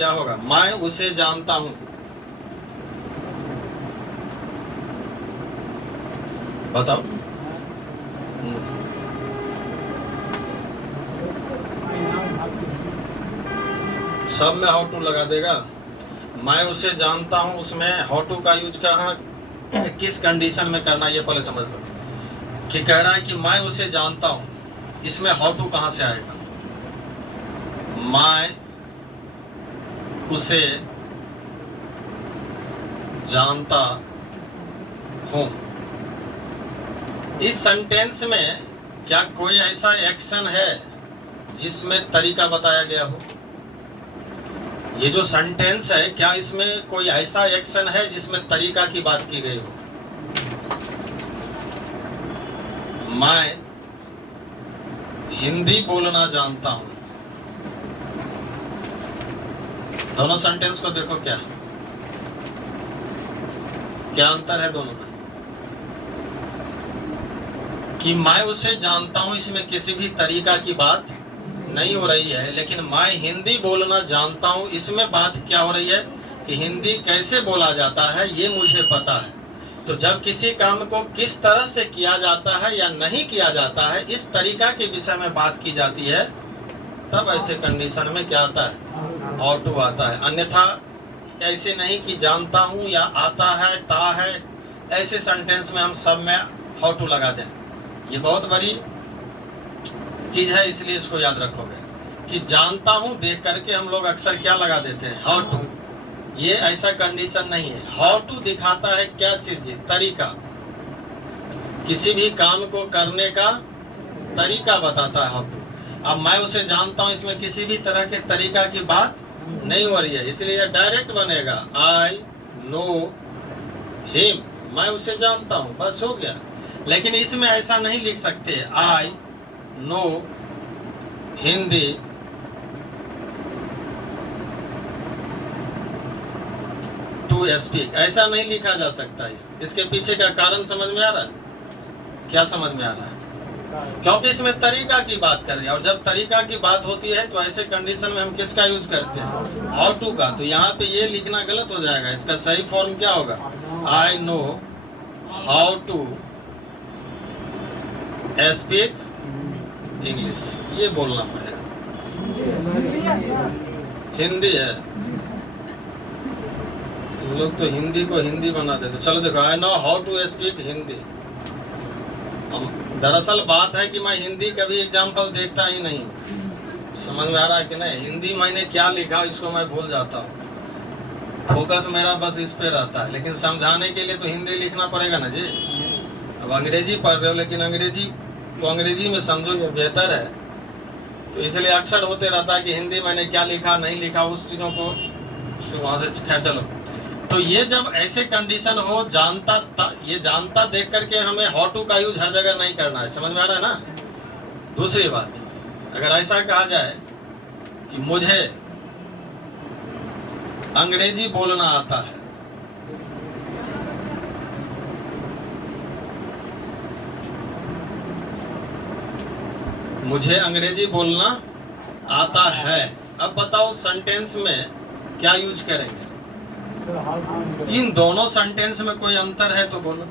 क्या होगा? मैं उसे जानता हूं। बताओ। सब में हाउ टू लगा देगा। मैं उसे जानता हूं, उसमें हाउ टू का यूज कहाँ, किस कंडीशन में करना, ये पहले समझ लो। कि कह रहा है कि मैं उसे जानता हूं, इसमें हाउ टू कहां से आएगा? मैं उसे जानता हूं। इस सेंटेंस में क्या कोई ऐसा एक्शन है जिसमें तरीका बताया गया हो? ये जो सेंटेंस है, क्या इसमें कोई ऐसा एक्शन है जिसमें तरीका की बात की गई हो? मैं हिंदी बोलना जानता हूं। दोनों सेंटेंस को देखो, क्या अंतर है दोनों में? कि मैं उसे जानता हूं, इसमें किसी भी तरीका की बात नहीं हो रही है। लेकिन मैं हिंदी बोलना जानता हूं, इसमें बात क्या हो रही है कि हिंदी कैसे बोला जाता है ये मुझे पता है। तो जब किसी काम को किस तरह से किया जाता है या नहीं किया जाता है, इस तरीका के विषय में बात की जाती है, तब ऐसे कंडीशन में क्या आता है? हाउ टू आता है। अन्यथा ऐसे नहीं कि जानता हूं या आता है, ता है, ऐसे सेंटेंस में हम सब में हाउ टू लगा दें। ये बहुत बड़ी चीज है, इसलिए इसको याद रखोगे कि जानता हूं देख करके हम लोग अक्सर क्या लगा देते हैं? How to. ये ऐसा कंडीशन नहीं है। हाउ टू दिखाता है क्या चीज? तरीका। किसी भी काम को करने का तरीका बताता है हाउ टू। अब मैं उसे जानता हूं, इसमें किसी भी तरह के तरीका की बात नहीं हो रही है, इसलिए डायरेक्ट बनेगा आई नो हिम। मैं उसे जानता हूं, बस हो गया। लेकिन इसमें ऐसा नहीं लिख सकते I know Hindi to speak, ऐसा नहीं लिखा जा सकता है। इसके पीछे का कारण समझ में आ रहा है? क्या समझ में आ रहा है? क्योंकि इसमें तरीका की बात कर रहे हैं, और जब तरीका की बात होती है तो ऐसे कंडीशन में हम किसका यूज करते हैं? हाउ टू का। तो यहाँ पे ये लिखना गलत हो जाएगा। इसका सही फॉर्म क्या होगा? I know how to speak English. ये बोलना पड़ेगा। हिंदी है, लोग तो हिंदी को हिंदी बना देते। चलो देखो, I know how to speak Hindi. दरअसल बात है कि मैं हिंदी कभी एग्जाम्पल देखता ही नहीं। समझ में आ रहा है कि नहीं? हिंदी मैंने क्या लिखा इसको मैं भूल जाता हूँ। फोकस मेरा बस इस पे रहता है। लेकिन समझाने के लिए तो हिंदी लिखना पड़ेगा ना जी। अब अंग्रेजी पढ़ रहे हो, लेकिन अंग्रेजी को अंग्रेजी में समझो, ये बेहतर है। तो इसलिए अक्सर होते रहता है कि हिंदी मैंने क्या लिखा नहीं लिखा, उस चीज़ों को वहाँ से। खैर चलो, तो ये जब ऐसे कंडीशन हो, ये जानता देख करके हमें हाउ टू का यूज हर जगह नहीं करना है। समझ में आ रहा है ना? दूसरी बात, अगर ऐसा कहा जाए कि मुझे अंग्रेजी बोलना आता है, मुझे अंग्रेजी बोलना आता है, अब बताओ सेंटेंस में क्या यूज करेंगे? इन दोनों सेंटेंस में कोई अंतर है तो बोलो।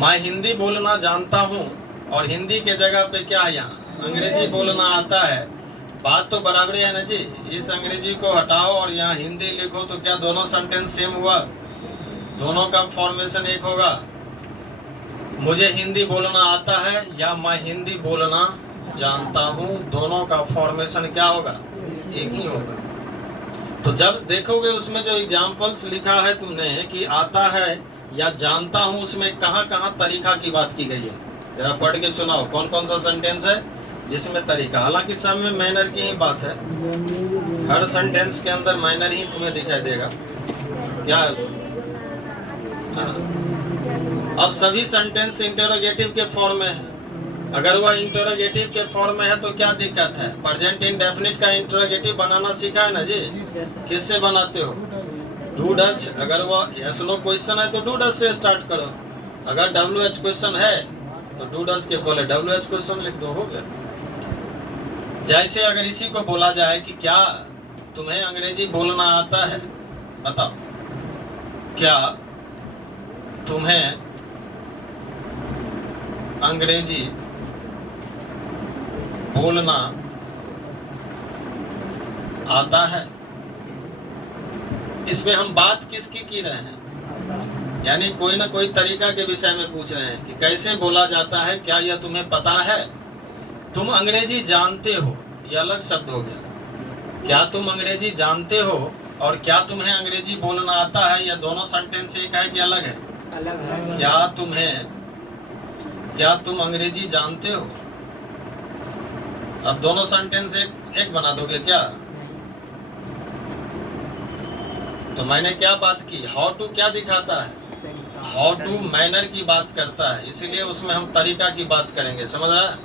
मैं हिंदी बोलना जानता हूं और हिंदी के जगह पे क्या है यहाँ अंग्रेजी बोलना आता है, बात तो बराबरी है ना जी। इस अंग्रेजी को हटाओ और यहाँ हिंदी लिखो तो क्या दोनों सेंटेंस सेम हुआ? दोनों का फॉर्मेशन एक होगा। मुझे हिंदी बोलना आता है या मैं हिंदी बोलना जानता हूँ, दोनों का फॉर्मेशन क्या होगा? एक ही होगा। तो जब देखोगे उसमें जो एग्जाम्पल्स लिखा है तुमने कि आता है या जानता हूँ, उसमें कहाँ कहाँ तरीका की बात की गई है? जरा पढ़ के सुनाओ, कौन कौन सा सेंटेंस है जिसमें तरीका? हालांकि सब में मैनर की ही बात है। हर सेंटेंस के अंदर मैनर ही तुम्हें दिखाई देगा। क्या है उसमें? अब सभी सेंटेंस इंटरोगेटिव के फॉर्म में है। अगर वह इंटरोगेटिव के फॉर्म में है तो क्या दिक्कत है? प्रेजेंट इंडेफिनिट का इंटरोगेटिव बनाना सीखा है ना जी? किससे बनाते हो? Do Dutch. अगर वो यस नो क्वेश्चन है तो डू डच से स्टार्ट करो। अगर डब्ल्यू एच क्वेश्चन है तो डू डच के पहले डब्ल्यू एच क्वेश्चन लिख दो, हो गया। जैसे अगर इसी को बोला जाए कि क्या तुम्हें अंग्रेजी बोलना आता है? बताओ, क्या तुम्हें अंग्रेजी बोलना आता है? इसमें हम बात किसकी की रहे हैं? यानी कोई ना कोई तरीका के विषय में पूछ रहे हैं कि कैसे बोला जाता है, क्या यह तुम्हें पता है? तुम अंग्रेजी जानते हो, यह अलग शब्द हो गया। क्या तुम अंग्रेजी जानते हो और क्या तुम्हें अंग्रेजी बोलना आता है, यह दोनों सेंटेंस एक है कि अलग है? अलग है। क्या तुम अंग्रेजी जानते हो? अब दोनों सेंटेंस एक बना दोगे क्या? तो मैंने क्या बात की? हाउ टू क्या दिखाता है? हाउ टू मैनर की बात करता है, इसीलिए उसमें हम तरीका की बात करेंगे। समझ आया?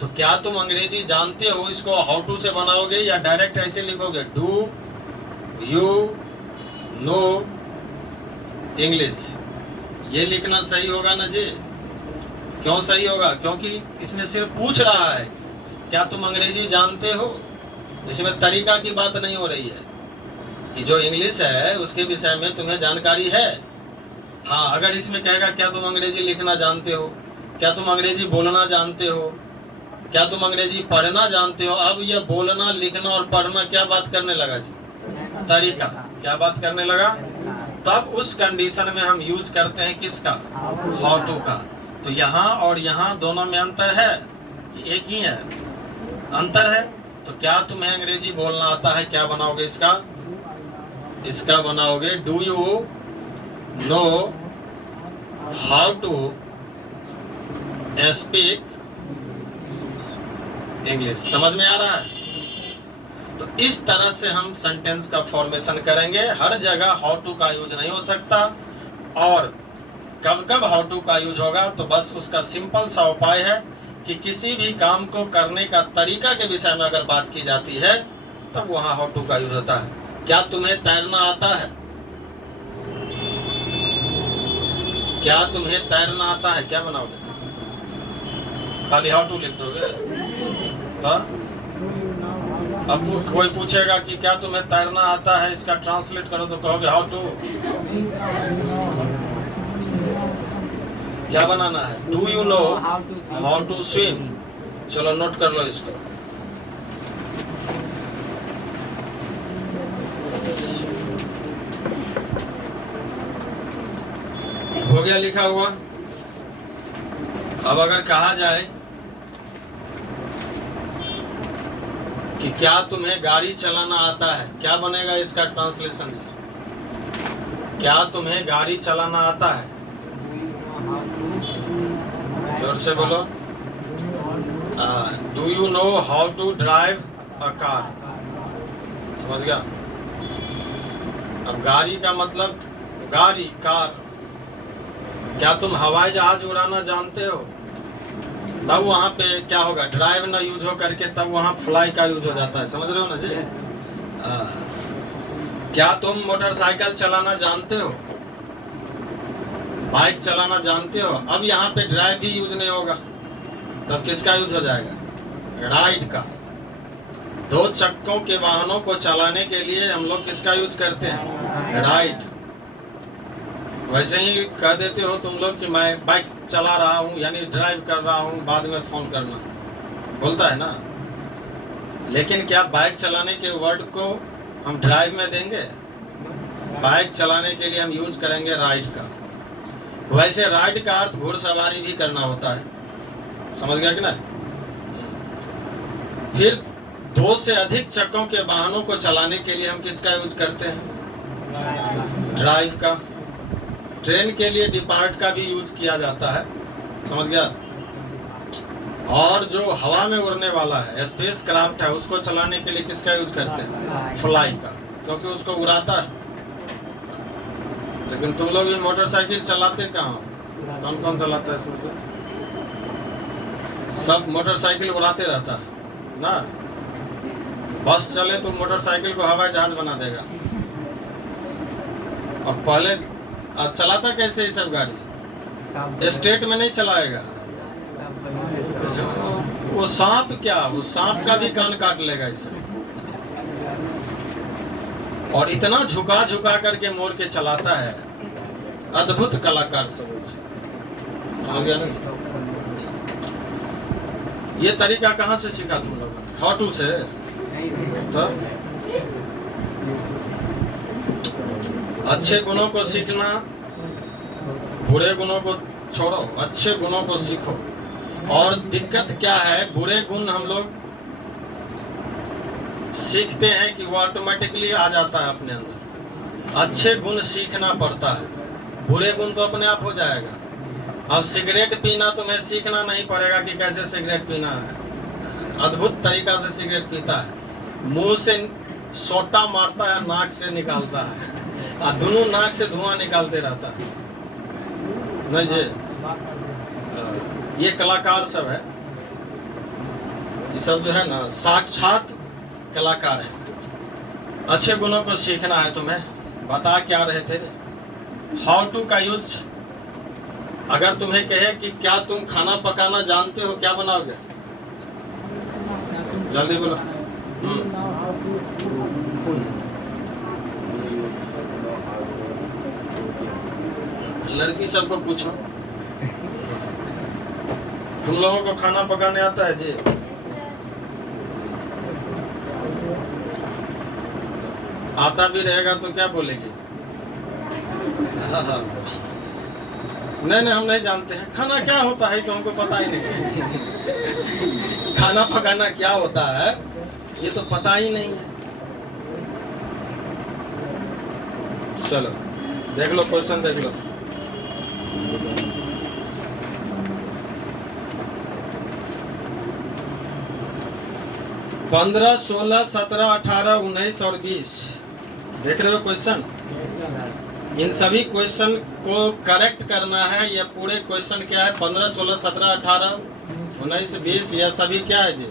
तो क्या तुम अंग्रेजी जानते हो, इसको हाउ टू से बनाओगे या डायरेक्ट ऐसे लिखोगे? डू यू नो इंग्लिश, ये लिखना सही होगा ना जी? क्यों सही होगा? क्योंकि इसमें सिर्फ पूछ रहा है क्या तुम अंग्रेजी जानते हो, इसमें तरीका की बात नहीं हो रही है कि जो इंग्लिश है उसके विषय में तुम्हें जानकारी है। हाँ, अगर इसमें कहेगा क्या तुम अंग्रेजी लिखना जानते हो, क्या तुम अंग्रेजी बोलना जानते हो, क्या तुम अंग्रेजी पढ़ना जानते हो, अब ये बोलना, लिखना और पढ़ना क्या बात करने लगा जी? तरीका। क्या बात करने लगा? तब उस कंडीशन में हम यूज करते हैं किसका? हाउ टू का। तो यहाँ और यहाँ दोनों में अंतर है कि एक ही है? अंतर है। तो क्या तुम्हें अंग्रेजी बोलना आता है, क्या बनाओगे इसका? इसका बनाओगे do you know how to speak English. समझ में आ रहा है? तो इस तरह से हम सेंटेंस का फॉर्मेशन करेंगे। हर जगह हाउ टू का यूज नहीं हो सकता, और कब कब हाउ टू का यूज होगा तो बस उसका सिंपल सा उपाय है कि किसी भी काम को करने का तरीका के विषय में अगर बात की जाती है तब वहां हाउ टू का यूज होता है। क्या तुम्हें तैरना आता है? क्या तुम्हें तैरना आता है? क्या बनाओगे? खाली हाउ टू लिख दोगे? अब कोई पूछेगा कि क्या तुम्हें तैरना आता है, इसका ट्रांसलेट करो, तो कहोगे हाउ टू। क्या बनाना है? Do you know how to swim. चलो नोट कर लो इसको। हो गया लिखा हुआ। अब अगर कहा जाए कि क्या तुम्हें गाड़ी चलाना आता है, क्या बनेगा इसका ट्रांसलेशन? क्या तुम्हें गाड़ी चलाना आता है? जोर से बोलो। Do you know how to drive a car. समझ गया? अब गाड़ी का मतलब गाड़ी, कार। क्या तुम हवाई जहाज उड़ाना जानते हो? तब वहाँ पे क्या होगा? ड्राइव ना यूज हो करके तब वहाँ फ्लाई का यूज हो जाता है। समझ रहे हो ना जी? क्या तुम मोटरसाइकिल चलाना जानते हो? बाइक चलाना जानते हो? अब यहाँ पे ड्राइव भी यूज नहीं होगा, तब किसका यूज हो जाएगा? राइड का। दो चक्कों के वाहनों को चलाने के लिए हम लोग किसका यूज करते हैं? राइड। वैसे ही कह देते हो तुम लोग कि मैं बाइक चला रहा हूँ, यानी ड्राइव कर रहा हूँ, बाद में फोन करना, बोलता है ना। लेकिन क्या बाइक चलाने के वर्ड को हम ड्राइव में देंगे? बाइक चलाने के लिए हम यूज करेंगे राइड का। वैसे राइड का अर्थ घुड़सवारी भी करना होता है। समझ गया कि नहीं? फिर दो से अधिक चक्कों के वाहनों को चलाने के लिए हम किसका यूज करते हैं? ड्राइव का। ट्रेन के लिए डिपार्ट का भी यूज किया जाता है। समझ गया? और जो हवा में उड़ने वाला है, स्पेस क्राफ्ट है, उसको चलाने के लिए किसका यूज करते हैं? फ्लाई का, क्योंकि उसको उड़ाता है। लेकिन तुम लोग भी मोटरसाइकिल चलाते कहाँ? कौन कौन चलाता है इसमें से? सब मोटरसाइकिल उड़ाते रहता है ना। बस चले तो मोटरसाइकिल को हवाई जहाज बना देगा। और पहले चलाता कैसे ये सब गाड़ी? स्टेट में नहीं चलाएगा। वो सांप क्या, वो सांप का भी कान काट लेगा इससे। और इतना झुका झुका करके मोड़ के चलाता है, अद्भुत कलाकार सब। समझ गया ना? ये तरीका कहाँ से सीखा तुम लोग? हाउ टू से? तो अच्छे गुणों को सीखना, बुरे गुणों को छोड़ो, अच्छे गुणों को सीखो। और दिक्कत क्या है, बुरे गुण हम लोग सीखते हैं कि वो ऑटोमेटिकली आ जाता है अपने अंदर। अच्छे गुण सीखना पड़ता है, बुरे गुण तो अपने आप हो जाएगा। अब सिगरेट पीना तुम्हें सीखना नहीं पड़ेगा कि कैसे सिगरेट पीना है, अद्भुत तरीका से सिगरेट पीता है, मुंह से सोटा मारता है, नाक से निकालता है, और दोनों नाक से धुआं निकालते रहता है। नहीं जी, ये कलाकार सब है, ये सब जो है ना साक्षात कलाकार है। अच्छे गुणों को सीखना है तुम्हें। बता क्या रहे थे? हाउ टू का यूज। अगर तुम्हें कहे कि क्या तुम खाना पकाना जानते हो, क्या बनाओगे? जल्दी बोलो। लड़की सबको पूछो, तुम लोगों को खाना पकाने आता है जी? आता भी रहेगा तो क्या बोलेगी? नहीं, हम नहीं जानते हैं। खाना क्या होता है तो हमको पता ही नहीं। खाना पकाना क्या होता है ये तो पता ही नहीं है। चलो देख लो, क्वेश्चन देख लो। पंद्रह, 16, 17, 18, 19 और 20 देख रहे हो क्वेश्चन? इन सभी क्वेश्चन को करेक्ट करना है। ये पूरे क्वेश्चन क्या है? 15, 16, 17, 18, 19, 20, यह सभी क्या है जी?